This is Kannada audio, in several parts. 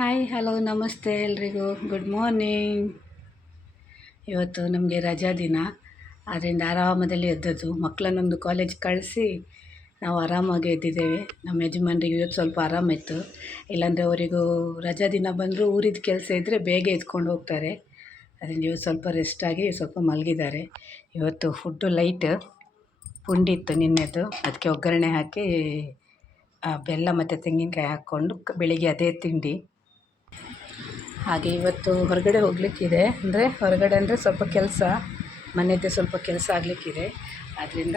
ಹಾಯ್ ಹಲೋ ನಮಸ್ತೆ ಎಲ್ರಿಗೂ. ಗುಡ್ ಮಾರ್ನಿಂಗ್ ಇವತ್ತು ನಮಗೆ ರಜಾ ದಿನ. ಆದ್ದರಿಂದ ಆರಾಮದಲ್ಲಿ ಎದ್ದದ್ದು. ಮಕ್ಕಳನ್ನೊಂದು ಕಾಲೇಜ್ ಕಳಿಸಿ ನಾವು ಆರಾಮಾಗಿ ಎದ್ದಿದ್ದೇವೆ. ನಮ್ಮ ಯಜಮಾನ್ರಿಗೆ ಇವತ್ತು ಸ್ವಲ್ಪ ಆರಾಮಿತ್ತು ಇಲ್ಲಾಂದರೆ ಅವರಿಗೂ ರಜಾ ದಿನ ಬಂದರೂ ಊರಿದ ಕೆಲಸ ಇದ್ದರೆ ಬೇಗ ಎತ್ಕೊಂಡು ಹೋಗ್ತಾರೆ. ಅದರಿಂದ ಇವತ್ತು ಸ್ವಲ್ಪ ರೆಸ್ಟಾಗಿ ಸ್ವಲ್ಪ ಮಲಗಿದ್ದಾರೆ. ಇವತ್ತು ಫುಡ್ಡು ಲೈಟ್ ಪುಂಡಿತ್ತು ನಿನ್ನೆದು ಅದಕ್ಕೆ ಒಗ್ಗರಣೆ ಹಾಕಿ ಬೆಲ್ಲ ಮತ್ತು ತೆಂಗಿನಕಾಯಿ ಹಾಕ್ಕೊಂಡು ಬೆಳಿಗ್ಗೆ ಅದೇ ತಿಂಡಿ. ಹಾಗೆ ಇವತ್ತು ಹೊರಗಡೆ ಹೋಗಲಿಕ್ಕಿದೆ. ಅಂದರೆ ಹೊರಗಡೆ ಅಂದರೆ ಸ್ವಲ್ಪ ಕೆಲಸ, ಮನೆಯದ್ದೇ ಸ್ವಲ್ಪ ಕೆಲಸ ಆಗಲಿಕ್ಕಿದೆ. ಆದ್ದರಿಂದ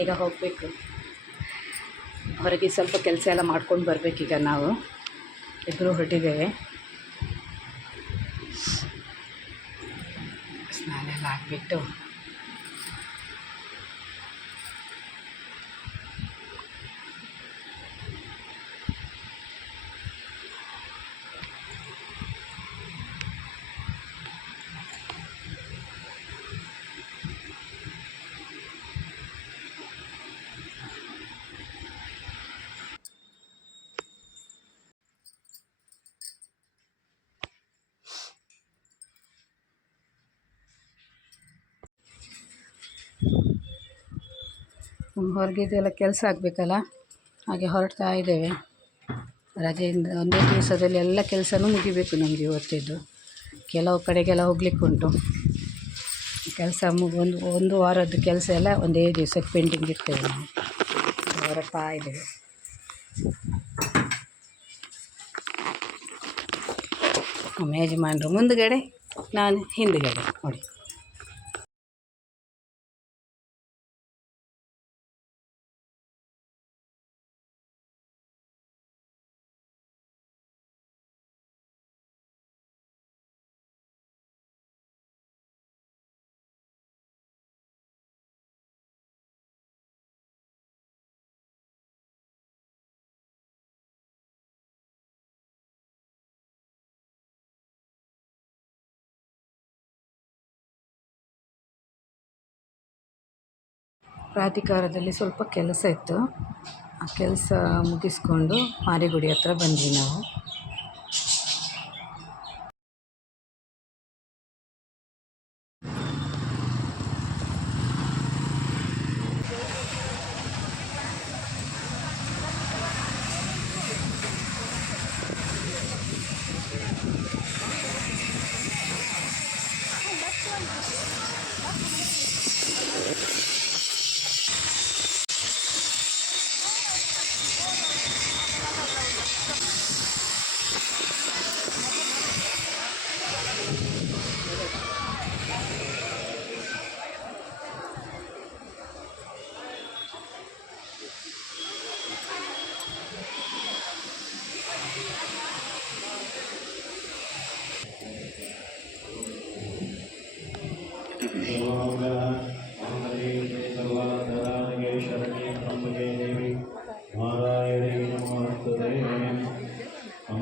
ಈಗ ಹೋಗಬೇಕು. ಹೊರಗೆ ಸ್ವಲ್ಪ ಕೆಲಸ ಎಲ್ಲ ಮಾಡ್ಕೊಂಡು ಬರಬೇಕೀಗ ನಾವು. ಇಬ್ಬರು ಹೊರಟಿದ್ದೇವೆ. ಸ್ನಾನ ಎಲ್ಲ ಆಗಿಬಿಟ್ಟು ಹೊರಗಿದೆಲ್ಲ ಕೆಲಸ ಆಗಬೇಕಲ್ಲ? ಹಾಗೆ ಹೊರಡ್ತಾ ಇದ್ದೇವೆ. ರಜೆಯಿಂದ ಒಂದೇ ದಿವಸದಲ್ಲಿ ಎಲ್ಲ ಕೆಲಸನೂ ಮುಗಿಬೇಕು ನಮಗೆ ಇವತ್ತಿದ್ದು. ಕೆಲವು ಕಡೆಗೆಲ್ಲ ಹೋಗ್ಲಿಕ್ಕೆ ಉಂಟು. ಕೆಲಸ ಮುಗಿ, ಒಂದು ಒಂದು ವಾರದ ಕೆಲಸ ಎಲ್ಲ ಒಂದೇ ದಿವಸಕ್ಕೆ ಪೆಂಡಿಂಗ್ ಇರ್ತೇವೆ ನಾವು. ಹೊರಡ್ತಾ ಇದ್ದೇವೆ. ನಮ್ಮ ಯಜಮಾನರು ಮುಂದುಗಡೆ, ನಾನು ಹಿಂದುಗಡೆ. ನೋಡಿ. ಪ್ರಾಧಿಕಾರದಲ್ಲಿ ಸ್ವಲ್ಪ ಕೆಲಸ ಇತ್ತು. ಆ ಕೆಲಸ ಮುಗಿಸ್ಕೊಂಡು ಮಾರಿಗುಡಿ ಹತ್ರ ಬಂದ್ವಿ ನಾವು.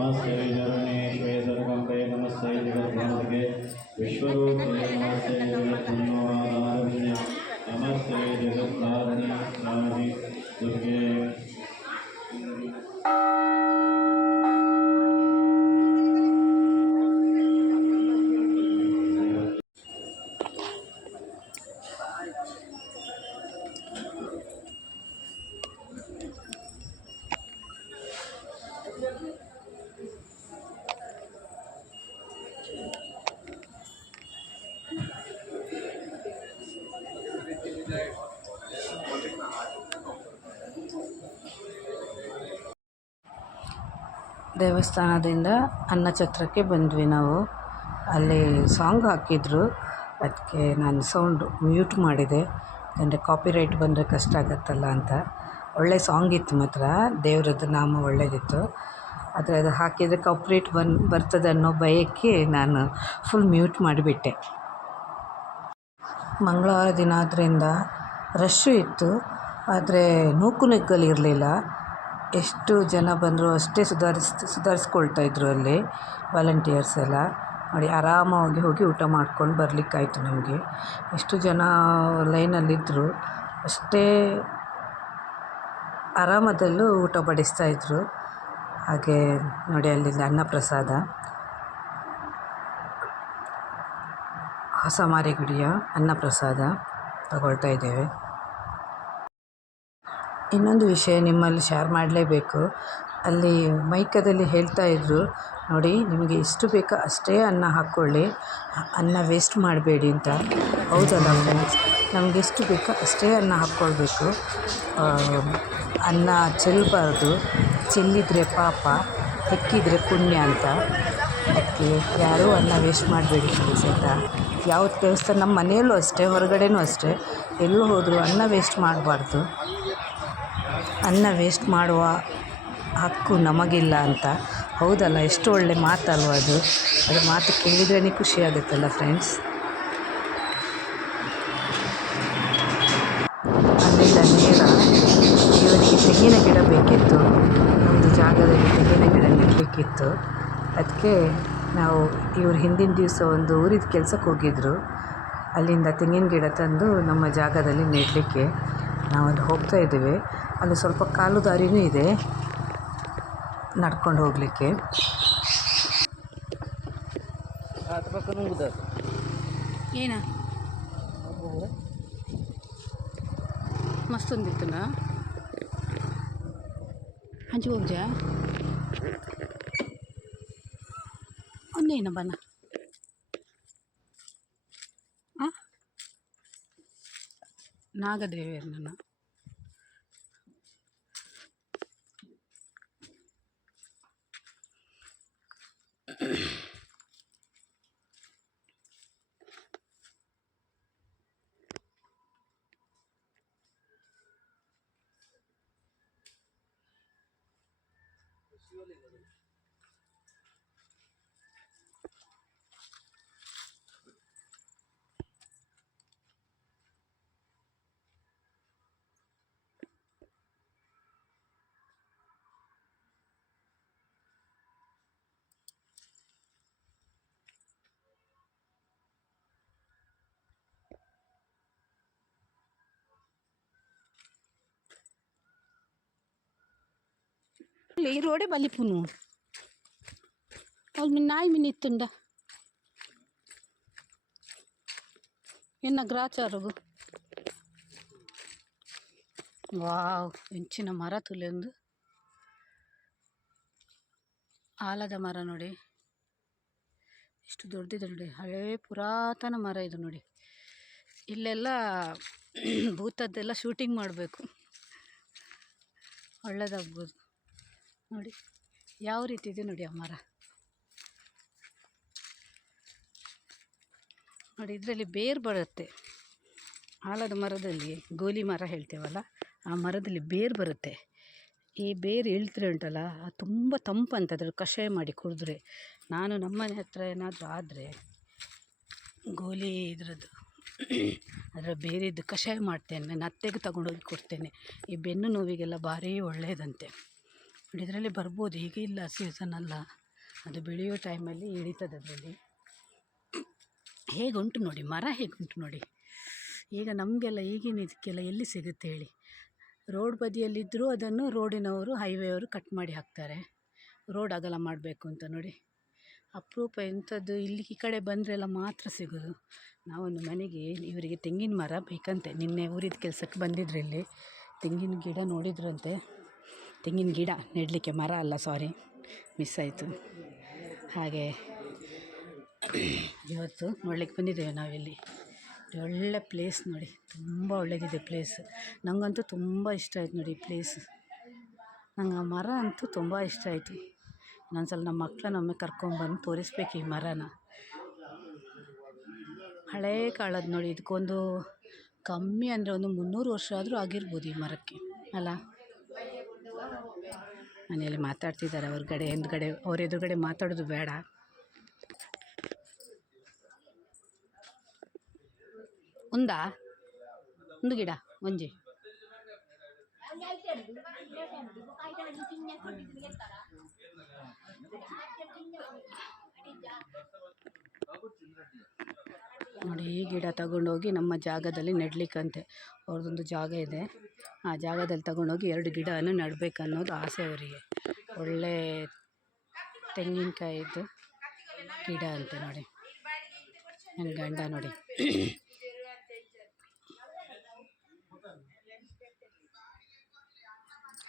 नमस्ते जरुणेश्वे सर्वम्बे नमस्ते जगद्भागे विश्वरूपे नमस्ते जगद्भुवनाधारण्य नमस्ते जगद्धारण्य दुर्गे। ದೇವಸ್ಥಾನದಿಂದ ಅನ್ನಛತ್ರಕ್ಕೆ ಬಂದ್ವಿ ನಾವು. ಅಲ್ಲಿ ಸಾಂಗ್ ಹಾಕಿದ್ರು. ಅದಕ್ಕೆ ನಾನು ಸೌಂಡ್ ಮ್ಯೂಟ್ ಮಾಡಿದೆ. ಅಂದರೆ ಕಾಪಿರೈಟ್ ಬಂದರೆ ಕಷ್ಟ ಆಗುತ್ತಲ್ಲ ಅಂತ. ಒಳ್ಳೆ ಸಾಂಗ್ ಇತ್ತು ಮಾತ್ರ. ದೇವ್ರದ್ದು ನಾಮ ಒಳ್ಳೆಯದಿತ್ತು ಆದರೆ ಅದು ಹಾಕಿದರೆ ಕಾಪಿರೈಟ್ ಬನ್ ಬರ್ತದೆ ಅನ್ನೋ ಭಯಕ್ಕೆ ನಾನು ಫುಲ್ ಮ್ಯೂಟ್ ಮಾಡಿಬಿಟ್ಟೆ. ಮಂಗಳವಾರ ದಿನ ಆದ್ದರಿಂದ ರಶ್ಶು ಇತ್ತು. ಆದರೆ ನೂಕು ನುಗ್ಗಲು ಇರಲಿಲ್ಲ. ಎಷ್ಟು ಜನ ಬಂದರೂ ಅಷ್ಟೇ ಸುಧಾರಿಸ್, ಸುಧಾರಿಸ್ಕೊಳ್ತಾ ಇದ್ದರು ಅಲ್ಲಿ ವಾಲಂಟಿಯರ್ಸ್ ಎಲ್ಲ. ನೋಡಿ, ಆರಾಮವಾಗಿ ಹೋಗಿ ಊಟ ಮಾಡ್ಕೊಂಡು ಬರಲಿಕ್ಕಾಯ್ತು ನಮಗೆ. ಎಷ್ಟು ಜನ ಲೈನಲ್ಲಿದ್ದರು ಅಷ್ಟೇ ಆರಾಮದಲ್ಲೂ ಊಟ ಬಡಿಸ್ತಾ ಇದ್ದರು ಹಾಗೆ ನೋಡಿ, ಅಲ್ಲಿಂದ ಅನ್ನಪ್ರಸಾದ. ಹೊಸ ಮಾರಿಗುಡಿಯ ಅನ್ನಪ್ರಸಾದ ತಗೊಳ್ತಾ ಇದ್ದೇವೆ. ಇನ್ನೊಂದು ವಿಷಯ ನಿಮ್ಮಲ್ಲಿ ಶೇರ್ ಮಾಡಲೇಬೇಕು. ಅಲ್ಲಿ ಮೈಕದಲ್ಲಿ ಹೇಳ್ತಾ ಇದ್ದರು ನೋಡಿ, ನಿಮಗೆ ಎಷ್ಟು ಬೇಕೋ ಅಷ್ಟೇ ಅನ್ನ ಹಾಕ್ಕೊಳ್ಳಿ. ಅನ್ನ ವೇಸ್ಟ್ ಮಾಡಬೇಡಿ ಅಂತ. ಹೌದಲ್ಲ ಫ್ರೆಂಡ್ಸ್ ನಮ್ಗೆ ಎಷ್ಟು ಬೇಕೋ ಅಷ್ಟೇ ಅನ್ನ ಹಾಕ್ಕೊಳ್ಬೇಕು. ಅನ್ನ ಚೆಲ್ಲಬಾರ್ದು ಚೆಲ್ಲಿದರೆ ಪಾಪ, ಹೆಕ್ಕಿದರೆ ಪುಣ್ಯ ಅಂತ. ಅದಕ್ಕೆ ಯಾರೂ ಅನ್ನ ವೇಸ್ಟ್ ಮಾಡಬೇಡಿ ಫ್ರೆಂಡ್ಸ್ ಆಯಿತಾ? ಯಾವ ದೇವಸ್ಥಾನ? ನಮ್ಮ ಮನೆಯಲ್ಲೂ ಅಷ್ಟೇ, ಹೊರಗಡೆನೂ ಅಷ್ಟೇ. ಎಲ್ಲೂ ಹೋದರೂ ಅನ್ನ ವೇಸ್ಟ್ ಮಾಡಬಾರ್ದು. ಅನ್ನ ವೇಸ್ಟ್ ಮಾಡುವ ಹಕ್ಕು ನಮಗಿಲ್ಲ ಅಂತ. ಹೌದಲ್ಲ, ಎಷ್ಟು ಒಳ್ಳೆ ಮಾತಲ್ವ ಅದು? ಅದು ಮಾತು ಕೇಳಿದ್ರೇ ಖುಷಿ ಆಗುತ್ತಲ್ಲ ಫ್ರೆಂಡ್ಸ್ ಅಲ್ಲಿಂದ ನೇರ ಇವರಿಗೆ ತೆಂಗಿನ ಗಿಡ ಬೇಕಿತ್ತು. ಒಂದು ಜಾಗದಲ್ಲಿ ತೆಂಗಿನ ಗಿಡ ನೆಡಬೇಕಿತ್ತು. ಅದಕ್ಕೆ ನಾವು ಇವರು ಹಿಂದಿನ ದಿವಸ ಒಂದು ಊರಿದ ಕೆಲಸಕ್ಕೆ ಹೋಗಿದ್ದರು ಅಲ್ಲಿಂದ ತೆಂಗಿನ ಗಿಡ ತಂದು ನಮ್ಮ ಜಾಗದಲ್ಲಿ ನೆಡಲಿಕ್ಕೆ ನಾವಲ್ಲಿ ಹೋಗ್ತಾ ಇದ್ದೇವೆ ಅಲ್ಲಿ ಸ್ವಲ್ಪ ಕಾಲು ದಾರಿನೂ ಇದೆ. ನಡ್ಕೊಂಡು ಹೋಗಲಿಕ್ಕೆ. ಏನ? ಮಸ್ತ್ ಒಂದಿತ್ತನ ಹಂಚಿ ಹೋಗ್ಜಾ? ಒಂದೇನ ಬನ್ನ. ನಾಗದೇವಿಯರ್ ನನ್ನ. ఈ రోడే బలిపును వాళ్ళు మీ నాయి మీ నిత్తుండ ఎన్న గ్రాచారుగు ವಾವ್ ಹೆಂಚಿನ ಮರ ತುಲೆಂದು ಆಲದ ಮರ ನೋಡಿ ಎಷ್ಟು ದೊಡ್ಡದಿದೆ ನೋಡಿ ಹಳೇ ಪುರಾತನ ಮರ ಇದು ನೋಡಿ ಇಲ್ಲೆಲ್ಲ ಭೂತದ್ದೆಲ್ಲ ಶೂಟಿಂಗ್ ಮಾಡಬೇಕು ಒಳ್ಳೇದಾಗ್ಬೋದು ನೋಡಿ. ಯಾವ ರೀತಿ ಇದೆ ನೋಡಿ ಆ ಮರ ನೋಡಿ, ಇದರಲ್ಲಿ ಬೇರು ಬರುತ್ತೆ. ಆಲದ ಮರದಲ್ಲಿ ಗೋಲಿ ಮರ ಹೇಳ್ತೇವಲ್ಲ, ಆ ಮರದಲ್ಲಿ ಬೇರು ಬರುತ್ತೆ. ಈ ಬೇರು ಇಳಿದ್ರೆ ಉಂಟಲ್ಲ ಅದು ತುಂಬ ತಂಪಂತ ಅದ್ರ ಕಷಾಯ ಮಾಡಿ ಕುಡಿದ್ರೆ. ನಾನು ನಮ್ಮನೆ ಹತ್ರ ಏನಾದರೂ ಆದರೆ, ಗೋಲಿ ಇದ್ರದ್ದು, ಅದರ ಬೇರಿದ್ದು ಕಷಾಯ ಮಾಡ್ತೇನೆ ನನ್ನ ಅತ್ತೆಗೆ ತಗೊಂಡೋಗಿ ಕೊಡ್ತೇನೆ. ಈ ಬೆನ್ನು ನೋವಿಗೆಲ್ಲ ಭಾರೀ ಒಳ್ಳೆಯದಂತೆ ಇದರಲ್ಲಿ ಬರ್ಬೋದು ಈಗ ಇಲ್ಲ ಸೀಸನ್ ಅಲ್ಲ. ಅದು ಬೆಳೆಯೋ ಟೈಮಲ್ಲಿ ಇಳಿತದೆ ಅದರಲ್ಲಿ. ಹೇಗುಂಟು ನೋಡಿ, ಮರ ಹೇಗುಂಟು ನೋಡಿ. ಈಗ ನಮಗೆಲ್ಲ ಈಗಿನ ಇದಕ್ಕೆಲ್ಲ ಎಲ್ಲಿ ಸಿಗುತ್ತೆ ಹೇಳಿ? ರೋಡ್ ಬದಿಯಲ್ಲಿದ್ದರೂ ಅದನ್ನು ರೋಡಿನವರು ಹೈವೇಯವರು ಕಟ್ ಮಾಡಿ ಹಾಕ್ತಾರೆ. ರೋಡ್ ಅಗಲ ಮಾಡಬೇಕು ಅಂತ ನೋಡಿ. ಅಪರೂಪ ಎಂಥದ್ದು ಇಲ್ಲಿ ಈ ಕಡೆ ಬಂದರೆಲ್ಲ ಮಾತ್ರ ಸಿಗೋದು. ನಾವೊಂದು ಮನೆಗೆ ಇವರಿಗೆ ತೆಂಗಿನ ಮರ ಬೇಕಂತೆ. ನಿನ್ನೆ ಊರಿದ ಕೆಲಸಕ್ಕೆ ಬಂದಿದ್ರು ಇಲ್ಲಿ. ತೆಂಗಿನ ಗಿಡ ನೋಡಿದ್ರಂತೆ. ತೆಂಗಿನ ಗಿಡ ನೆಡಲಿಕ್ಕೆ ಮರ ಅಲ್ಲ ಸಾರಿ ಮಿಸ್ ಆಯಿತು. ಹಾಗೆ ಇವತ್ತು ನೋಡ್ಲಿಕ್ಕೆ ಬಂದಿದ್ದೇವೆ ನಾವಿಲ್ಲಿ. ಒಳ್ಳೆ ಪ್ಲೇಸ್ ನೋಡಿ, ತುಂಬ ಒಳ್ಳೆಯದಿದೆ ಪ್ಲೇಸ್ ನನಗಂತೂ ತುಂಬ ಇಷ್ಟ ಆಯ್ತು ನೋಡಿ ಪ್ಲೇಸ್ ನಂಗೆ ಆ ಮರ ಅಂತೂ ತುಂಬ ಇಷ್ಟ ಆಯಿತು. ಇನ್ನೊಂದ್ಸಲ ನಮ್ಮ ಮಕ್ಕಳನ್ನ ಒಮ್ಮೆ ಕರ್ಕೊಂಬಂದು ತೋರಿಸ್ಬೇಕು ಈ ಮರನ. ಹಳೇ ಕಾಲದ ನೋಡಿ, ಇದಕ್ಕೊಂದು ಕಮ್ಮಿ ಅಂದರೆ ಒಂದು ಮುನ್ನೂರು ವರ್ಷ ಆದರೂ ಆಗಿರ್ಬೋದು ಈ ಮರಕ್ಕೆ, ಅಲ್ಲ? ಮನೆಯಲ್ಲಿ ಮಾತಾಡ್ತಿದ್ದಾರೆ ಹೊರ್ಗಡೆ ಹಿಂದ್ಗಡೆ ಅವ್ರ ಎದುರುಗಡೆ ಮಾತಾಡೋದು ಬೇಡ. ಒಂದಾ ಒಂದು ಗಿಡ, ಒಂಜಿ. ನೋಡಿ, ಈ ಗಿಡ ತಗೊಂಡೋಗಿ ನಮ್ಮ ಜಾಗದಲ್ಲಿ ನೆಡ್ಲಿಕ್ಕಂತೆ. ಅವ್ರದ್ದೊಂದು ಜಾಗ ಇದೆ. ಆ ಜಾಗದಲ್ಲಿ ತಗೊಂಡೋಗಿ ಎರಡು ಗಿಡವನ್ನು ನೆಡ್ಬೇಕು ಅನ್ನೋದು ಆಸೆ ಅವರಿಗೆ. ಒಳ್ಳೆ ತೆಂಗಿನಕಾಯಿದ್ದು ಗಿಡ ಅಂತ ನೋಡಿ. ನನ್ನ ಗಂಡ ನೋಡಿ.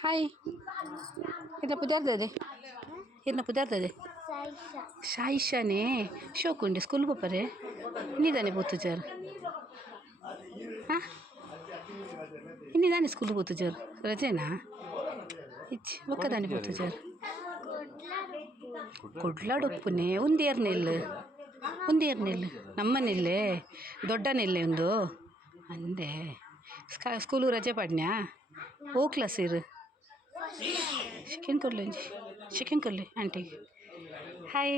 ಹಾಯ್ ಇದನ್ನ ಪುದಾರ್ದದೆ ಇದನ್ನ ಪುದಾರ್ದದೆ ಶಾಯಿಷಾನೇ? ಶೋಕುಂಡೆ ಸ್ಕೂಲ್ ನೀದಾನೆ ಬೂತು ಬೂತುಜಾರ್ ಹಾಂ? ಇನ್ನಿದ್ದಾನೆ ಸ್ಕೂಲ್ ಬೂತುಜಾರ್ ರಜೆನಾ? ಇಚ್ ಒಕ್ಕದಾನೆ ಬೂತುಜಾರ್ ಕೊಡ್ಲಾಡೊಪ್ಪುನೆ ಒಂದೇರ್ ನೆಲ್ಲು? ಒಂದೇರ್ ನೆಲ್ಲು? ನಮ್ಮ ನೆಲ್ಲೆ ದೊಡ್ಡ ನೆಲ್ಲೆ ಒಂದು. ಅಂದೆ ಸ್ಕಾ ಸ್ಕೂಲು ರಜೆ ಪಾಡ್ನ್ಯಾ? ಓ ಕ್ಲಾಸ್ ಇರು. ಚಿಕನ್ ಕೊಡ್ಲಿ ಚಿಕನ್ ಕೊಡ್ಲಿ ಆಂಟಿಗೆ ಹಾಯ್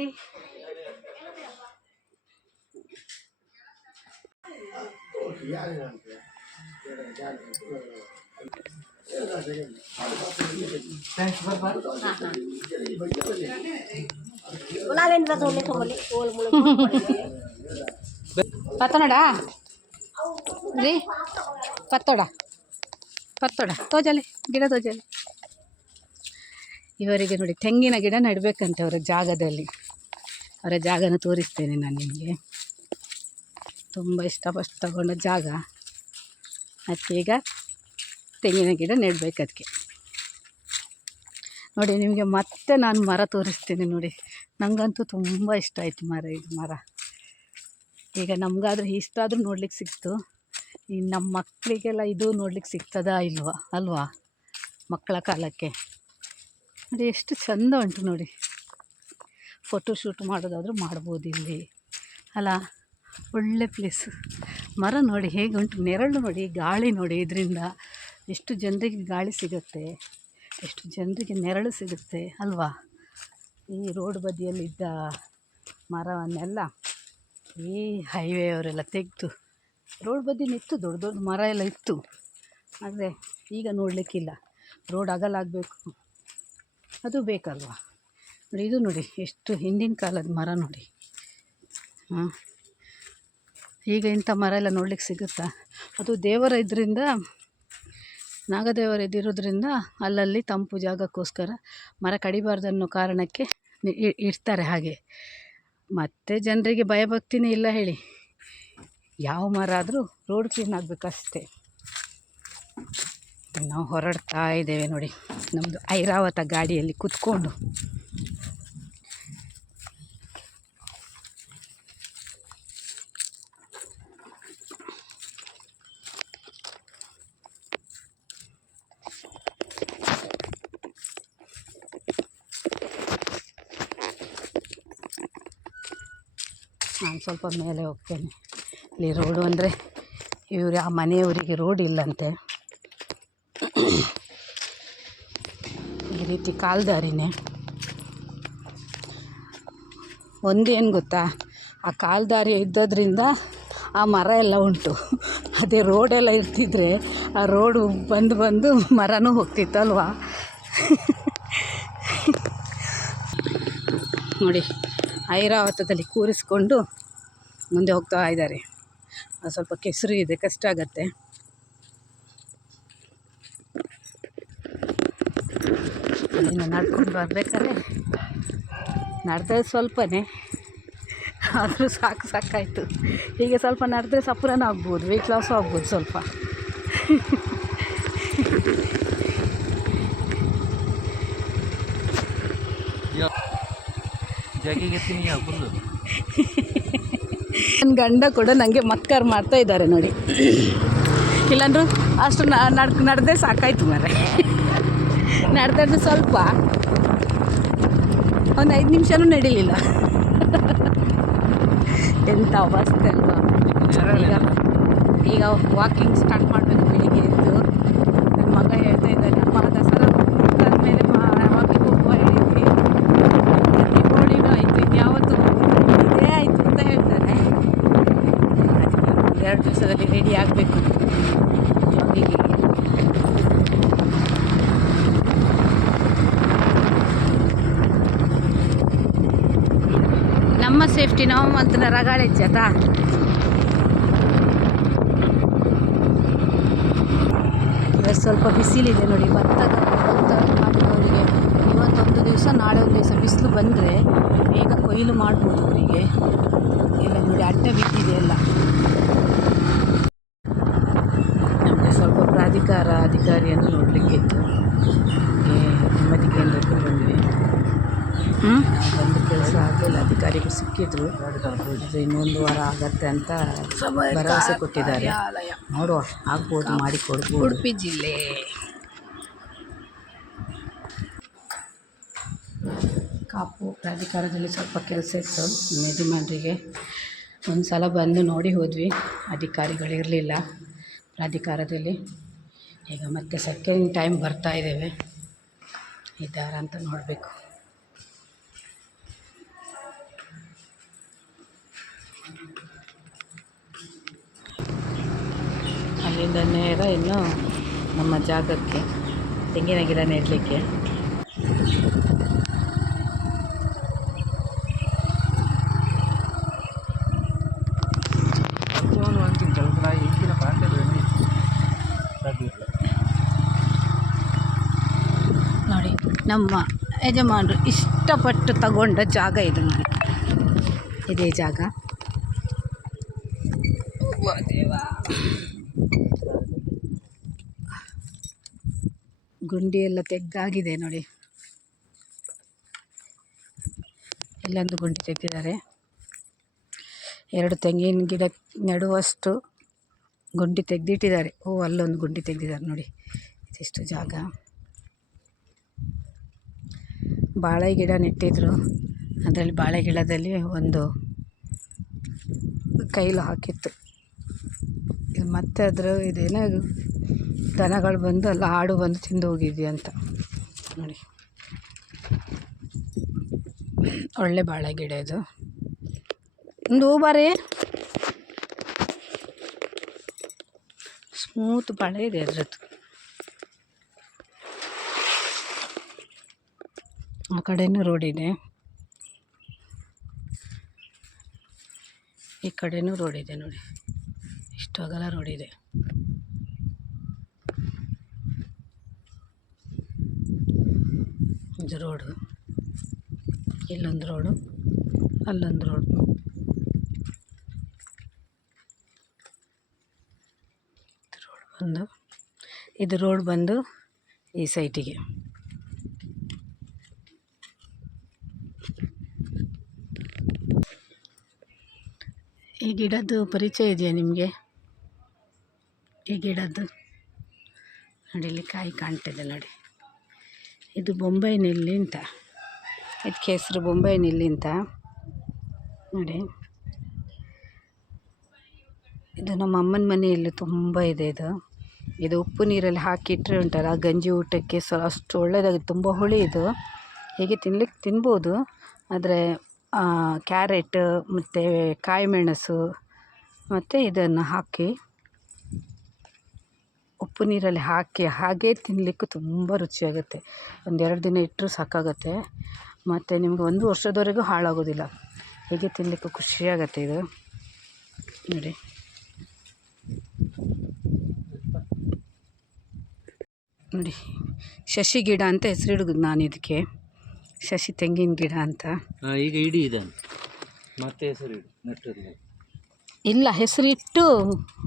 ಪತ್ತೋಡ ರೀ? ಪತ್ತೋಡ? ಪತ್ತೋಡ? ತೋಜಲಿ ಗಿಡ ತೋಜಲೆ ಇವರಿಗೆ ನೋಡಿ, ತೆಂಗಿನ ಗಿಡ ನೆಡಬೇಕಂತೆ ಅವರ ಜಾಗದಲ್ಲಿ. ಅವರ ಜಾಗನ ತೋರಿಸ್ತೇನೆ ನಾನು ನಿಮಗೆ. ತುಂಬ ಇಷ್ಟಪಟ್ಟು ತಗೊಂಡ ಜಾಗ. ಅದಕ್ಕೆ ಈಗ ತೆಂಗಿನ ಗಿಡ ನೆಡಬೇಕು ಅದಕ್ಕೆ. ನೋಡಿ, ನಿಮಗೆ ಮತ್ತೆ ನಾನು ಮರ ತೋರಿಸ್ತೀನಿ ನೋಡಿ. ನನಗಂತೂ ತುಂಬ ಇಷ್ಟ ಆಯಿತು ಮರ, ಇದು ಮರ. ಈಗ ನಮಗಾದ್ರೂ ಇಷ್ಟ ಆದರೂ ನೋಡ್ಲಿಕ್ಕೆ ಸಿಕ್ತು. ಈ ನಮ್ಮ ಮಕ್ಕಳಿಗೆಲ್ಲ ಇದು ನೋಡ್ಲಿಕ್ಕೆ ಸಿಗ್ತದಾ ಇಲ್ವಾ, ಅಲ್ವಾ ಮಕ್ಕಳ ಕಾಲಕ್ಕೆ? ನೋಡಿ, ಎಷ್ಟು ಚಂದ ಉಂಟು ನೋಡಿ. ಫೋಟೋ ಶೂಟ್ ಮಾಡೋದಾದರೂ ಮಾಡ್ಬೋದು ಇಲ್ಲಿ. ಅಲ್ಲ ಒಳ್ಳೆ ಪ್ಲೇಸು ಮರ ನೋಡಿ ಹೇಗೆ ಉಂಟು, ನೆರಳು ನೋಡಿ, ಗಾಳಿ ನೋಡಿ ಇದರಿಂದ ಎಷ್ಟು ಜನರಿಗೆ ಗಾಳಿ ಸಿಗುತ್ತೆ, ಎಷ್ಟು ಜನರಿಗೆ ನೆರಳು ಸಿಗುತ್ತೆ ಅಲ್ವಾ? ಈ ರೋಡ್ ಬದಿಯಲ್ಲಿದ್ದ ಮರವನ್ನೆಲ್ಲ ಈ ಹೈವೇ ಅವರೆಲ್ಲ ತೆಗೆದು ರೋಡ್ ಬದಿನಿತ್ತು ದೊಡ್ಡ ದೊಡ್ಡ ಮರ ಎಲ್ಲ ಇತ್ತು. ಆದರೆ ಈಗ ನೋಡಲಿಕ್ಕಿಲ್ಲ ರೋಡ್ ಅಗಲಾಗಬೇಕು. ಅದು ಬೇಕಲ್ವಾ? ನೋಡಿ ಇದು ನೋಡಿ, ಎಷ್ಟು ಹಿಂದಿನ ಕಾಲದ ಮರ ನೋಡಿ. ಹಾಂ ಈಗ ಇಂಥ ಮರ ಎಲ್ಲ ನೋಡ್ಲಿಕ್ಕೆ ಸಿಗುತ್ತಾ? ಅದು ದೇವರ ಇದರಿಂದ, ನಾಗದೇವರ ಇದಿರೋದ್ರಿಂದ ಅಲ್ಲಲ್ಲಿ ತಂಪು ಜಾಗಕ್ಕೋಸ್ಕರ ಮರ ಕಡಿಬಾರ್ದು ಅನ್ನೋ ಕಾರಣಕ್ಕೆ ಇಡ್ತಾರೆ ಹಾಗೆ. ಮತ್ತು ಜನರಿಗೆ ಭಯಭಕ್ತಿನೇ ಇಲ್ಲ ಹೇಳಿ. ಯಾವ ಮರ ಆದರೂ ರೋಡ್ ಕ್ಲೀನ್ ಆಗಬೇಕಷ್ಟೇ. ನಾವು ಹೊರಡ್ತಾ ಇದ್ದೇವೆ ನೋಡಿ ನಮ್ಮದು ಐರಾವತ ಗಾಡಿಯಲ್ಲಿ ಕುತ್ಕೊಂಡು. ನಾನು ಸ್ವಲ್ಪ ಮೇಲೆ ಹೋಗ್ತೇನೆ. ಇಲ್ಲಿ ರೋಡು ಅಂದರೆ ಇವರು ಆ ಮನೆಯವರಿಗೆ ರೋಡ್ ಇಲ್ಲಂತೆ. ಈ ರೀತಿ ಕಾಲ್ದಾರಿನೇ. ಒಂದೇನು ಗೊತ್ತಾ? ಆ ಕಾಲ್ದಾರಿ ಇದ್ದದ್ರಿಂದ ಆ ಮರ ಎಲ್ಲ ಉಂಟು. ಅದೇ ರೋಡೆಲ್ಲ ಇರ್ತಿದ್ರೆ ಆ ರೋಡು ಬಂದು ಬಂದು ಮರನೂ ಹೋಗ್ತಿತ್ತಲ್ವಾ? ನೋಡಿ, ಐರಾವತದಲ್ಲಿ ಕೂರಿಸ್ಕೊಂಡು ಮುಂದೆ ಹೋಗ್ತಾ ಇದ್ದಾರೆ. ಸ್ವಲ್ಪ ಕೆಸರು ಇದೆ, ಕಷ್ಟ ಆಗತ್ತೆ. ಇನ್ನು ನಡ್ಕೊಂಡು ಬರಬೇಕಾದ್ರೆ ನಡೆದ್ರೆ ಸ್ವಲ್ಪನೇ. ಆದರೂ ಸಾಕು, ಸಾಕಾಯಿತು. ಹೀಗೆ ಸ್ವಲ್ಪ ನಡೆದ್ರೆ ಸಪುರನ ಆಗ್ಬೋದು ವೆಯ್ಟ್ ಲಾಸು ಆಗ್ಬೋದು ಸ್ವಲ್ಪ. ಜಾಗಿಗೆ ತಿನ್ನಿ ನನ್ನ ಗಂಡ ಕೂಡ ನನಗೆ ಮತ್ಕಾರ ಮಾಡ್ತಾ ಇದ್ದಾರೆ ನೋಡಿ. ಇಲ್ಲಾಂದ್ರೂ ಅಷ್ಟು ನಡ್, ನಡೆದೇ ಸಾಕಾಯ್ತು ಮರೆ ನಡೆದ್ರೆ ಸ್ವಲ್ಪ. ಒಂದು ಐದು ನಿಮಿಷನೂ ನಡೀಲಿಲ್ಲ. ಎಂಥ ಅವಸ್ಥೆ ಅಲ್ವಾ. ಈಗ ವಾಕಿಂಗ್ ಸ್ಟಾರ್ಟ್ ಮಾಡಬೇಕು ಬೆಳಿಗ್ಗೆ ಎದ್ದು ನನ್ನ ಮಗ ಹೇಳ್ತಾ ಇದ್ದಾನೆ ಅಮ್ಮ ದಸರಾ ಮೇಲೆ ವಾಕಿಂಗ್ ಹೋಗುವ ಹೇಳಿದ್ವಿ ದೀಪಾವಳಿನೂ ಆಯಿತು ಇನ್ಯಾವತ್ತು ಇದೇ ಆಯಿತು ಅಂತ ಹೇಳ್ತಾನೆ ಅದಕ್ಕೆ ಎರಡು ದಿವಸದಲ್ಲಿ ರೆಡಿ ಆಗಬೇಕು ಜಾಗಿಂಗಿಗೆ ನಾವು ಮಾತ್ರ ರಗಾಳೆಚ್ಚತಾ ಇವತ್ತು ಸ್ವಲ್ಪ ಬಿಸಿಲಿದೆ ನೋಡಿ ಭತ್ತದ ಭತ್ತ ಮಾಡಿದವರಿಗೆ ಇವತ್ತೊಂದು ದಿವಸ ನಾಳೆ ಒಂದು ದಿವಸ ಬಿಸಿಲು ಬಂದರೆ ಬೇಗ ಕೊಯ್ಲು ಮಾಡ್ಬೋದು ಅವರಿಗೆ. ಎಲ್ಲ ನೋಡಿ ಅಡ್ಡ ಬಿದ್ದಿದೆ ಎಲ್ಲ. ನಮಗೆ ಸ್ವಲ್ಪ ಪ್ರಾಧಿಕಾರ ಅಧಿಕಾರಿಯನ್ನು ನೋಡಲಿಕ್ಕೆ ಇತ್ತು ನೆಮ್ಮದಿ ಕೇಂದ್ರಕ್ಕೆ ಬಂದ್ವಿ. ಕೆಲಸ ಆಗಲಿಲ್ಲ. ಅಧಿಕಾರಿಗಳು ಸಿಕ್ಕಿದ್ರು. ಅದು ಇನ್ನೊಂದು ವಾರ ಆಗತ್ತೆ ಅಂತ ಭರವಸೆ ಕೊಟ್ಟಿದ್ದಾರೆ. ನೋಡುವ. ಆಗ್ಬೋದು ಮಾಡಿ ಕೊಡ್ಬೋದು. ಉಡುಪಿ ಜಿಲ್ಲೆ. ಕಾಪು ಪ್ರಾಧಿಕಾರದಲ್ಲಿ ಸ್ವಲ್ಪ ಕೆಲಸ ಇತ್ತು. ಯಜಮಾನರಿಗೆ ಒಂದು ಸಲ ಬಂದು ನೋಡಿ ಹೋದ್ವಿ. ಅಧಿಕಾರಿಗಳಿರಲಿಲ್ಲ ಪ್ರಾಧಿಕಾರದಲ್ಲಿ. ಈಗ ಮತ್ತೆ ಸೆಕೆಂಡ್ ಟೈಮ್ ಬರ್ತಾ ಇದ್ದೇವೆ. ಇದ್ದಾರ ಅಂತ ನೋಡಬೇಕು. ಅಲ್ಲಿಂದ ನೇರ ಇನ್ನು ನಮ್ಮ ಜಾಗಕ್ಕೆ ತೆಂಗಿನ ಗಿಡ ನೆಡಲಿಕ್ಕೆ. ನೋಡಿ, ನಮ್ಮ ಯಜಮಾನರು ಇಷ್ಟಪಟ್ಟು ತಗೊಂಡ ಜಾಗ ಇದು ನೋಡಿ. ಇದೇ ಜಾಗ. ಗುಂಡಿ ಎಲ್ಲ ತೆಗ್ದಾಗಿದೆ ನೋಡಿ. ಇಲ್ಲೊಂದು ಗುಂಡಿ ತೆಗೆದಿದ್ದಾರೆ. ಎರಡು ತೆಂಗಿನ ಗಿಡ ನೆಡುವಷ್ಟು ಗುಂಡಿ ತೆಗೆದಿಟ್ಟಿದ್ದಾರೆ. ಓ, ಅಲ್ಲೊಂದು ಗುಂಡಿ ತೆಗೆದಿದ್ದಾರೆ ನೋಡಿ. ಇದಿಷ್ಟು ಜಾಗ. ಬಾಳೆ ಗಿಡ ನೆಟ್ಟಿದ್ರು. ಅದರಲ್ಲಿ ಬಾಳೆ ಗಿಡದಲ್ಲಿ ಒಂದು ಕೈಲು ಹಾಕಿತ್ತು. ಮತ್ತೆ ಅದರ ಇದೇನೋ ದನಗಳು ಬಂದು ಅಲ್ಲ ಆಡು ಬಂದು ತಿಂದು ಹೋಗಿದ್ವಿ ಅಂತ. ನೋಡಿ. ಒಳ್ಳೆ ಬಾಳೆ ಗಿಡ ಇದು. ಒಂದು ಹೂ ಬಾರಿ. ಸ್ಮೂತ್ ಬಾಳೆ ಇದೆ ಅದ್ರದ್ದು. ಆ ಕಡೆನೂ ರೋಡ್ ಇದೆ. ಈ ಕಡೆನೂ ರೋಡ್ ಇದೆ ನೋಡಿ. ಇಷ್ಟು ಅಗಲ ರೋಡ್ ಇದೆ. ಇದು ರೋಡು, ಇಲ್ಲೊಂದು ರೋಡು, ಅಲ್ಲೊಂದು ರೋಡು. ರೋಡ್ ಬಂದು, ಇದು ರೋಡ್ ಬಂದು ಈ ಸೈಟಿಗೆ. ಈ ಗಿಡದ್ದು ಪರಿಚಯ ಇದೆಯಾ ನಿಮಗೆ? ಈ ಗಿಡದ್ದು? ನೋಡಿ, ಇಲ್ಲಿ ಕಾಯಿ ಕಾಣ್ತಿದೆ ನೋಡಿ. ಇದು ಬೊಂಬೈ ನೆಲ್ಲಿ ಅಂತ. ಇದಕ್ಕೆ ಹೆಸರು ಬೊಂಬೈ ನೆಲ್ಲಿ ಅಂತ. ನೋಡಿ. ಇದು ನಮ್ಮ ಅಮ್ಮನ ಮನೆಯಲ್ಲಿ ತುಂಬ ಇದೆ ಇದು. ಇದು ಉಪ್ಪು ನೀರಲ್ಲಿ ಹಾಕಿಟ್ಟರೆ ಉಂಟಲ್ಲ, ಗಂಜಿ ಊಟಕ್ಕೆ ಸೊ ಅಷ್ಟು ಒಳ್ಳೆಯದಾಗಿ ತುಂಬ ಹುಳಿ ಇದು. ಹೀಗೆ ತಿನ್ಲಿಕ್ಕೆ ತಿನ್ಬೋದು. ಆದರೆ ಕ್ಯಾರೆಟ್ ಮತ್ತು ಕಾಯಿ ಮೆಣಸು ಮತ್ತು ಇದನ್ನು ಹಾಕಿ ಉಪ್ಪು ನೀರಲ್ಲಿ ಹಾಕಿ ಹಾಗೇ ತಿನ್ನಲಿಕ್ಕೂ ತುಂಬ ರುಚಿಯಾಗುತ್ತೆ. ಒಂದೆರಡು ದಿನ ಇಟ್ಟರೂ ಸಾಕಾಗುತ್ತೆ. ಮತ್ತು ನಿಮ್ಗೆ ಒಂದು ವರ್ಷದವರೆಗೂ ಹಾಳಾಗೋದಿಲ್ಲ. ಹೀಗೆ ತಿನ್ನಲಿಕ್ಕೂ ಖುಷಿಯಾಗುತ್ತೆ ಇದು. ನೋಡಿ. ನೋಡಿ. ಶಶಿ ಗಿಡ ಅಂತ ಹೆಸರಿಡುದು ನಾನು ಇದಕ್ಕೆ. ಶಶಿ ತೆಂಗಿನ ಗಿಡ ಅಂತ. ಈಗ ಇಡೀ ಇದೆ ಮತ್ತೆ ಹೆಸರು ಇಲ್ಲ ಹೆಸರಿಟ್ಟು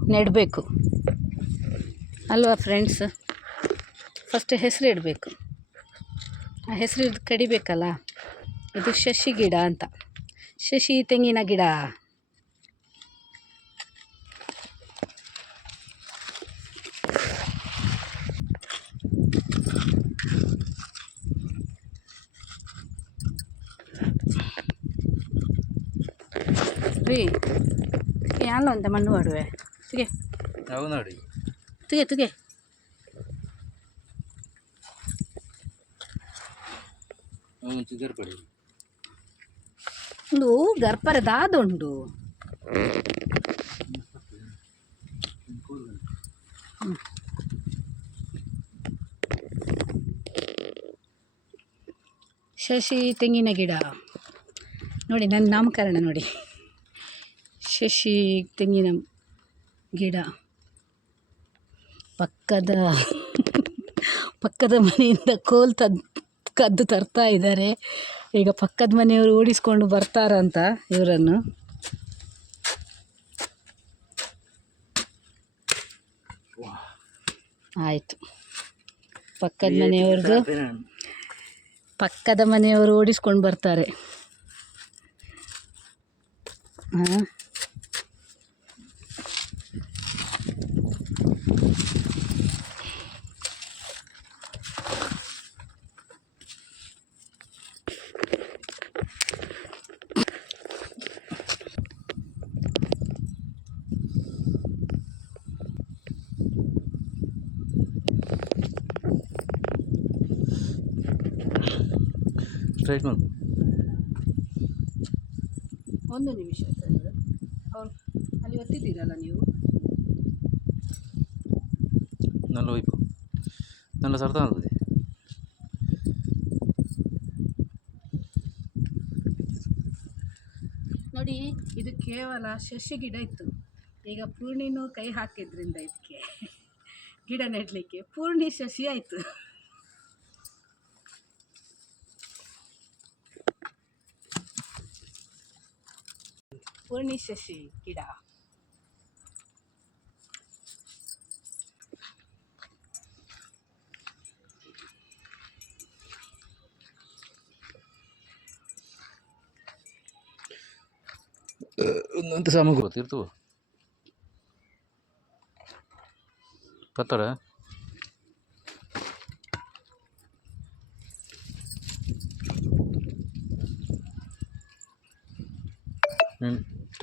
ನೆಡಬೇಕು. ಅಲ್ವಾ ಫ್ರೆಂಡ್ಸ್ ಫಸ್ಟ್ ಹೆಸರು ಇಡಬೇಕು. ಆ ಹೆಸರು ಕಡಿಬೇಕಲ್ಲ? ಇದು ಶಶಿ ಗಿಡ ಅಂತ. ಶಶಿ ತೆಂಗಿನ ಗಿಡ. ರೀ ಅಂತ ಮಣ್ಣು ಮಾಡುವೆ? ಯಾವ ನೋಡಿ. ತುಗೆ ತುಗೆ ಒಂದು ಗರ್ಪರದಾದುಂಡು ಹ್ಮ್. ಶಶಿ ತೆಂಗಿನ ಗಿಡ. ನೋಡಿ ನನ್ನ ನಾಮಕರಣ ನೋಡಿ. ಶಶಿ ತೆಂಗಿನ ಗಿಡ. ಪಕ್ಕದ ಪಕ್ಕದ ಮನೆಯಿಂದ ಕೋಲ್ ತದ್ ಕದ್ದು ತರ್ತಾ ಇದ್ದಾರೆ. ಈಗ ಪಕ್ಕದ ಮನೆಯವರು ಓಡಿಸ್ಕೊಂಡು ಬರ್ತಾರಂತ ಇವರನ್ನು. ಆಯಿತು. ಪಕ್ಕದ ಮನೆಯವ್ರದ್ದು ಪಕ್ಕದ ಮನೆಯವರು ಓಡಿಸ್ಕೊಂಡು ಬರ್ತಾರೆ. ಹಾಂ. ಸ್ಟ್ರೈಟ್ ಮಾಡು ಒಂದು ನಿಮಿಷ ಸರ್ ಅವ್ರು ಅಲ್ಲಿ ಒತ್ತಿದ್ದೀರಲ್ಲ ನೀವು നല്ല വയ്പ്പ് നല്ല സ്ഥലത്താണ് മതി ನೋಡಿ ಇದು ಕೇವಲ ಶಸ್ಯ ಗಿಡ ಇತ್ತು ಈಗ ಪೂರ್ಣಿನೂ ಕೈ ಹಾಕಿದ್ರಿಂದ ಇದಕ್ಕೆ ಗಿಡ ನೆಡಲಿಕ್ಕೆ ಪೂರ್ಣಿ ಶಶಿ ಆಯಿತು ಪೂರ್ಣಿ ಶಶಿ ಗಿಡ ಒಂದೊಂದು ಸಾಮಗ್ರಿ ಗೊತ್ತಿರ್ತವೆ ಪತ್ತರ ಹ್ಞೂ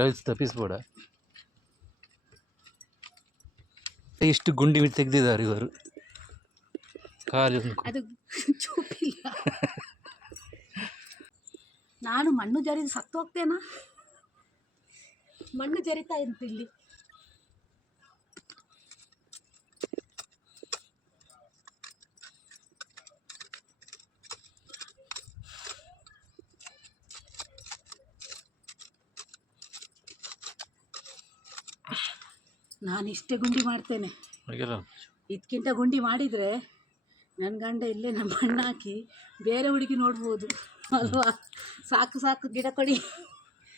ಟೈಲ್ಸ್ ತಪ್ಪಿಸ್ಬೇಡ. ಎಷ್ಟು ಗುಂಡಿ ತೆಗೆದಿದ್ದಾರೆ ಇವರು. ಖಾಲಿ ಅದು ಚೂಪಿಲ್ಲ. ನಾನು ಮಣ್ಣು ಜರಿದು ಸತ್ತು ಹೋಗ್ತೇನಾ ಮಣ್ಣು ಜರಿತಾ ಇತ್ತು ಇಲ್ಲಿ. ನಾನು ಇಷ್ಟೇ ಗುಂಡಿ ಮಾಡ್ತೇನೆ. ಇದಕ್ಕಿಂತ ಗುಂಡಿ ಮಾಡಿದರೆ ನನ್ನ ಗಂಡ ಇಲ್ಲೇ ನಮ್ಮ ಅಣ್ಣ ಹಾಕಿ ಬೇರೆ ಹುಡುಗಿ ನೋಡ್ಬೋದು. ಅಲ್ವಾ? ಸಾಕು ಸಾಕು ಗಿಡ ಕೊಡಿ.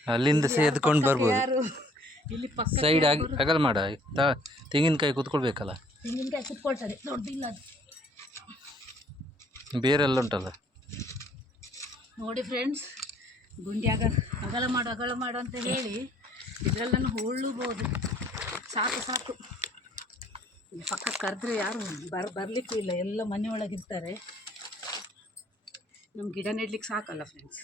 ಅಲ್ಲಿಂದ ಸೇದ್ಕೊಂಡು ಬರ್ಬೋದು. ಯಾರು? ಇಲ್ಲಿ ಪಕ್ಕ ಸೈಡ್ ಆಗಿ ಅಗಲ್ ಮಾಡ. ತೆಂಗಿನಕಾಯಿ ಕುತ್ಕೊಳ್ಬೇಕಲ್ಲ? ತೆಂಗಿನಕಾಯಿ ಕುತ್ಕೊಳ್ತದೆ ದೊಡ್ಡದಿಲ್ಲ ಅದು. ಬೇರೆಲ್ಲ ಉಂಟಲ್ಲ? ನೋಡಿ ಫ್ರೆಂಡ್ಸ್ ಗುಂಡಿ ಅಗ ಅಗಲ ಮಾಡು ಅಗಲ ಮಾಡು ಅಂತ ಹೇಳಿ ಇದರಲ್ಲೂ ಹೂಳ್ಬೋದು. ಸಾಕು ಸಾಕು. ಇಲ್ಲಿ ಪಕ್ಕ ಕರೆದ್ರೆ ಯಾರು ಬರ್ ಬರಲಿಕ್ಕೂ ಇಲ್ಲ ಎಲ್ಲ ಮನೆಯೊಳಗಿರ್ತಾರೆ ನಮ್ಮ ಗಿಡ ನೆಡ್ಲಿಕ್ಕೆ ಸಾಕಲ್ಲ ಫ್ರೆಂಡ್ಸ್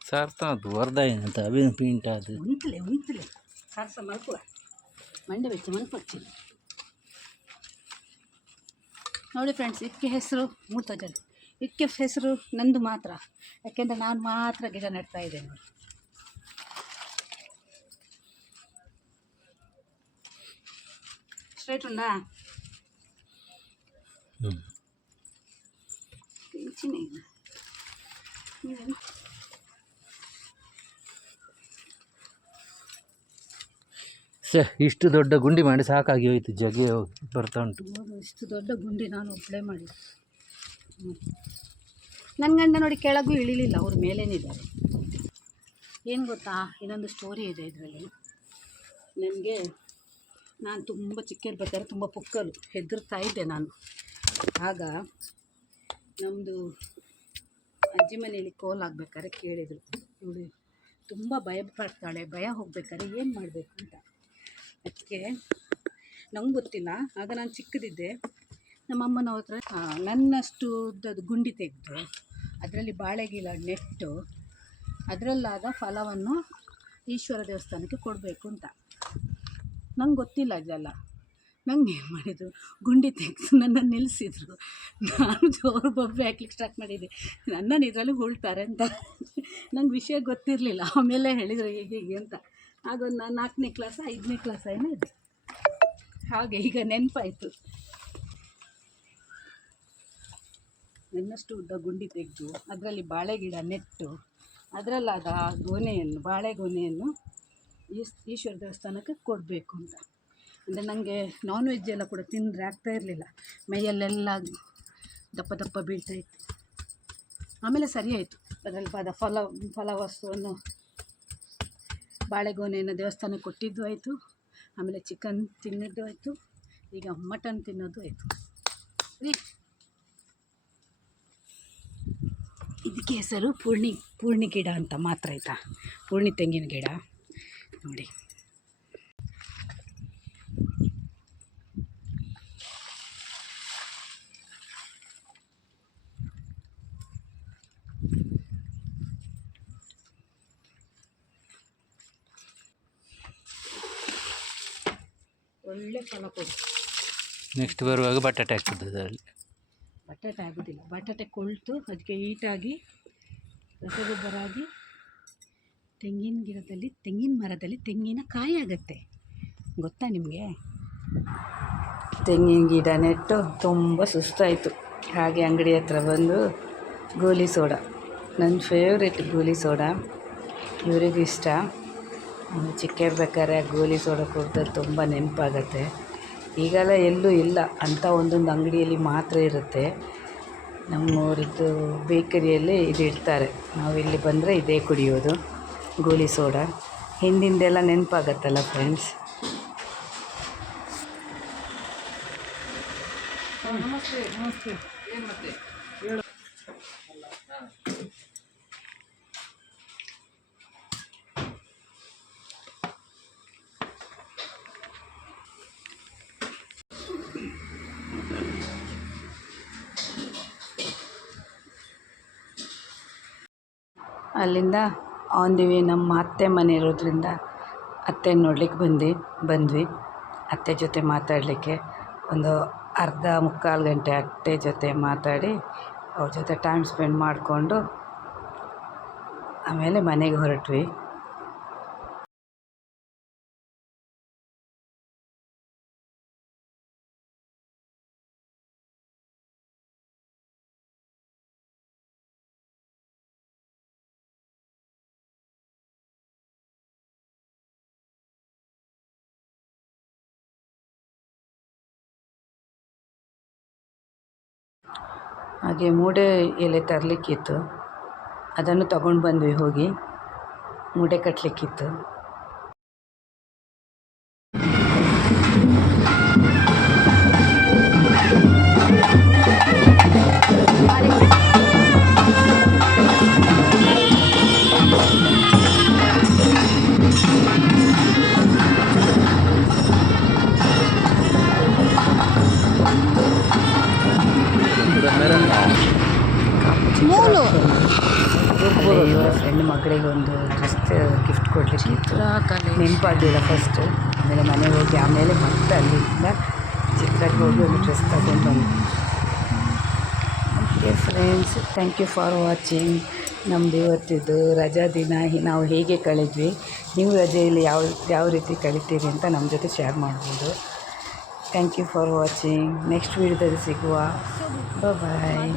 ಸಾರ್ಥ ಅದು ವರ್ಧ ಏನಂತ ಅಭಿನ ಪಿಂಟ ಅದು. ಉಂಟ್ಲೆ ಉಂಟ್ಲೆ ಸಾರ್ಸ ಮಲ್ಕುವ. ಮಂಡೆ ಬೆಚ್ಚ ಮಲ್ಕೊಳ್ತೀನಿ ನೋಡಿ ಫ್ರೆಂಡ್ಸ್ ಇದಕ್ಕೆ ಹೆಸರು ಮೂರ್ತಜಲ್ ಇದಕ್ಕೆ ಹೆಸರು ನಂದು ಮಾತ್ರ. ಯಾಕೆಂದರೆ ನಾನು ಮಾತ್ರ ಗಿಡ ನೆಡ್ತಾ ಇದ್ದೇನೆ. ಸ್ಟ್ರೈಟ್ ಉಂಡಾ ಹ್ಞೂ ಇಷ್ಟು ದೊಡ್ಡ ಗುಂಡಿ ಮಾಡಿ ಸಾಕಾಗಿ ಹೋಯ್ತು ಹೋಗಿ, ಬರ್ತಾ ಉಂಟು. ಇಷ್ಟು ದೊಡ್ಡ ಗುಂಡಿ ನಾನು ಒಬ್ಬಳೇ ಮಾಡಿ ನನ್ನ ಗಂಡ ನೋಡಿ ಕೆಳಗೂ ಇಳಿಲಿಲ್ಲ, ಅವ್ರ ಮೇಲೇನಿದ್ದಾರೆ. ಏನು ಗೊತ್ತಾ, ಇನ್ನೊಂದು ಸ್ಟೋರಿ ಇದೆ ಇದರಲ್ಲಿ. ನನಗೆ ನಾನು ತುಂಬ ಚಿಕ್ಕಿರ್ಬೇಕಾದ್ರೆ ತುಂಬ ಪುಕ್ಕಲು ಹೆದರ್ತಾ ಇದ್ದೆ ನಾನು. ಆಗ ನಮ್ಮದು ಅಜ್ಜಿ ಮನೆಯಲ್ಲಿ ಕೋಲ್ ಆಗಬೇಕಾದ್ರೆ ಕೇಳಿದರು. ಇವಳು ತುಂಬ ಭಯ ಪಡ್ತಾಳೆ, ಭಯ ಹೋಗ್ಬೇಕಾದ್ರೆ ಏನು ಮಾಡಬೇಕು ಅಂತ. ಅದಕ್ಕೆ ನಂಗೆ ಗೊತ್ತಿಲ್ಲ, ಆಗ ನಾನು ಚಿಕ್ಕದಿದ್ದೆ. ನಮ್ಮಮ್ಮನ ಹತ್ರ ನನ್ನಷ್ಟು ಉದ್ದದ ಗುಂಡಿ ತೆಗೆದು, ಅದರಲ್ಲಿ ಬಾಳೆಗಿಲ, ನೆಟ್ಟು, ಅದರಲ್ಲಾದ ಫಲವನ್ನು ಈಶ್ವರ ದೇವಸ್ಥಾನಕ್ಕೆ ಕೊಡಬೇಕು ಅಂತ. ನಂಗೆ ಗೊತ್ತಿಲ್ಲ ಇದೆಲ್ಲ. ನಂಗೆ ಏನು ಮಾಡಿದರು? ಗುಂಡಿ ತೆಗೆದು ನನ್ನ ನಿಲ್ಲಿಸಿದ್ರು ನಾನು ಜೋರು ಬೊಬ್ಬೆ ಹಾಕ್ಲಿಕ್ಕೆ ಸ್ಟಾರ್ಟ್ ಮಾಡಿದ್ದೆ. ನನ್ನನ್ನು ಇದರಲ್ಲಿ ಉಳ್ತಾರೆ ಅಂತ. ನಂಗೆ ವಿಷಯ ಗೊತ್ತಿರಲಿಲ್ಲ. ಆಮೇಲೆ ಹೇಳಿದರು ಹೀಗೆ ಹೀಗೆ ಅಂತ. ಆಗ ಒಂದು ನಾನು ನಾಲ್ಕನೇ ಕ್ಲಾಸ್ ಐದನೇ ಕ್ಲಾಸ್ ಏನೋ ಹಾಗೆ ಈಗ ನೆನಪಾಯಿತು. ನನ್ನಷ್ಟು ಉದ್ದ ಗುಂಡಿ ತೆಗೆದು, ಅದರಲ್ಲಿ ಬಾಳೆ ಗಿಡ ನೆಟ್ಟು, ಅದರಲ್ಲಾದ ಆ ಗೊನೆಯನ್ನು, ಬಾಳೆ ಗೊನೆಯನ್ನು ಈಸ್, ಈಶ್ವರ ದೇವಸ್ಥಾನಕ್ಕೆ ಕೊಡಬೇಕು ಅಂತ. ಅಂದರೆ ನನಗೆ ನಾನ್ ವೆಜ್ ಎಲ್ಲ ಕೂಡ ತಿಂದರೆ ಆಗ್ತಾ ಇರಲಿಲ್ಲ. ಮೈಯಲ್ಲೆಲ್ಲ ದಪ್ಪ ದಪ್ಪ ಬೀಳ್ತಾ ಇತ್ತು. ಆಮೇಲೆ ಸರಿಯಾಯಿತು ಅದರಲ್ಲಿ ಪದ ಫಲ ಫಲ ವಸ್ತುವನ್ನು ಬಾಳೆಗೊನೆಯನ್ನು ದೇವಸ್ಥಾನಕ್ಕೆ ಕೊಟ್ಟಿದ್ದು ಆಯಿತು. ಆಮೇಲೆ ಚಿಕನ್ ತಿನ್ನೋದು ಆಯಿತು. ಈಗ ಮಟನ್ ತಿನ್ನೋದು ಆಯಿತು. ರೀ ಇದಕ್ಕೆ ಹೆಸರು ಪೂರ್ಣಿ ಪೂರ್ಣಿ ಗಿಡ ಅಂತ ಮಾತ್ರ ಆಯಿತಾ? ಪೂರ್ಣಿ ತೆಂಗಿನ ಗಿಡ. ನೋಡಿ. ನೆಕ್ಸ್ಟ್ ಬರುವಾಗ ಬಟಾಟೆ ಹಾಕ್ತದೆ ಅದರಲ್ಲಿ. ಬಟಾಟೆ ಆಗೋದಿಲ್ಲ. ಬಟಾಟೆ ಕೊಳ್ತು ಅದಕ್ಕೆ ಈಟಾಗಿ ರಸಗೊಬ್ಬರ ಆಗಿ ತೆಂಗಿನ ಗಿಡದಲ್ಲಿ ತೆಂಗಿನ ಮರದಲ್ಲಿ ತೆಂಗಿನ ಕಾಯಿ ಆಗುತ್ತೆ. ಗೊತ್ತಾ ನಿಮಗೆ? ತೆಂಗಿನ ಗಿಡ ನೆಟ್ಟು ತುಂಬ ಸುಸ್ತಾಯಿತು. ಹಾಗೆ ಅಂಗಡಿ ಹತ್ರ ಬಂದು ಗೋಲಿ ಸೋಡಾ. ನನ್ನ ಫೇವ್ರೆಟ್ ಗೋಲಿ ಸೋಡಾ. ಇವರಿಗೂ ಇಷ್ಟ. ಚಿಕ್ಕ ಇರ್ಬೇಕಾದ್ರೆ ಗೋಲಿ ಸೋಡಾ ಕುಡ್ದು ತುಂಬ ನೆನಪಾಗತ್ತೆ. ಈಗೆಲ್ಲ ಎಲ್ಲೂ ಇಲ್ಲ. ಅಂಥ ಒಂದೊಂದು ಅಂಗಡಿಯಲ್ಲಿ ಮಾತ್ರ ಇರುತ್ತೆ. ನಮ್ಮೂರಿದ್ದು ಬೇಕರಿಯಲ್ಲಿ ಇದು ಇಡ್ತಾರೆ. ನಾವು ಇಲ್ಲಿ ಬಂದರೆ ಇದೇ ಕುಡಿಯೋದು, ಗೋಲಿ ಸೋಡಾ. ಹಿಂದಿಂದೆಲ್ಲ ನೆನಪಾಗತ್ತಲ್ಲ ಫ್ರೆಂಡ್ಸ್ ನಮಸ್ತೆ ನಮಸ್ತೆ. ಏನು ಮತ್ತೆ? ಅಲ್ಲಿಂದ ಆನ್ ದಿ ವೇ ನಮ್ಮ ಅತ್ತೆ ಮನೆ ಇರೋದ್ರಿಂದ ಅತ್ತೆ ನೋಡ್ಲಿಕ್ಕೆ ಬಂದು ಬಂದ್ವಿ. ಅತ್ತೆ ಜೊತೆ ಮಾತಾಡಲಿಕ್ಕೆ ಒಂದು ಅರ್ಧ ಮುಕ್ಕಾಲು ಗಂಟೆ ಅತ್ತೆ ಜೊತೆ ಮಾತಾಡಿ ಅವ್ರ ಜೊತೆ ಟೈಮ್ ಸ್ಪೆಂಡ್ ಮಾಡಿಕೊಂಡು ಆಮೇಲೆ ಮನೆಗೆ ಹೊರಟ್ವಿ. ಹಾಗೆ ಮೂಡೆ ಎಲೆ ತರಲಿಕ್ಕಿತ್ತು. ಅದನ್ನು ತಗೊಂಡು ಬಂದ್ವಿ ಹೋಗಿ. ಮೂಡೆ ಕಟ್ಟಲಿಕ್ಕಿತ್ತು ಥ್ಯಾಂಕ್ ಯು ಫಾರ್ ವಾಚಿಂಗ್ ನಮ್ಮದು ಇವತ್ತಿದ್ದು ರಜಾ ದಿನ. ನಾವು ಹೇಗೆ ಕಳೆದ್ವಿ? ನೀವು ರಜೆಯಲ್ಲಿ ಯಾವ ಯಾವ ರೀತಿ ಕಳಿತೀರಿ ಅಂತ ನಮ್ಮ ಜೊತೆ ಶೇರ್ ಮಾಡ್ಬೋದು. Thank you for watching next ವೀಡಿಯೋದಲ್ಲಿ ಸಿಗುವ. ಬಾಯ್